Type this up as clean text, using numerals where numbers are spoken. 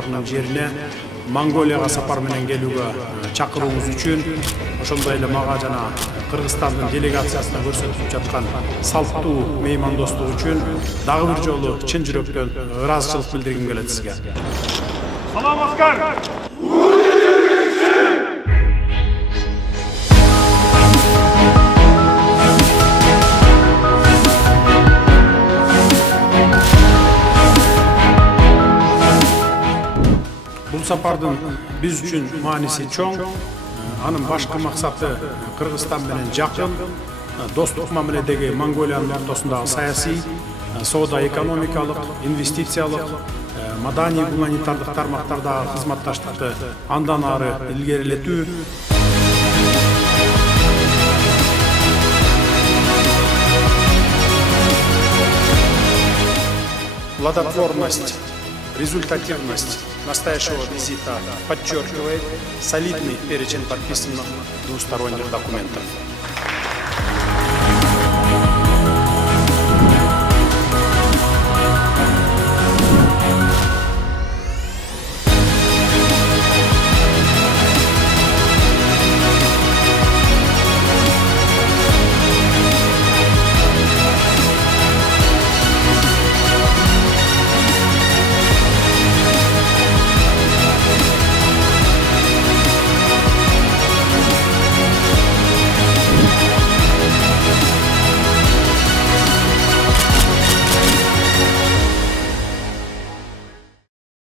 аймактарынын жерине Монголияга сапар менен келүүгө чакырууңуз үчүн, ошондой эле мага жана Кыргызстандын делегациясына көрсөтүп жаткан салттуу меймандостук үчүн дагы бир жолу чын жүрөктөн ыраазычылык билдиргим келет сизге. Салам аскар! Бул сапардын биз үчүн мааниси чоң. Анын башкы максаты Кыргызстан менен жакын, достук мамиледеги Монголиянын ортосундагы саясий, соода экономикалык, инвестициялык, маданий гуманитардык тармактардагы кызматташтыкты андан ары илгерилетүү. Плодотворность, результативность настоящего визита подчеркивает солидный перечень подписанных двусторонних документов.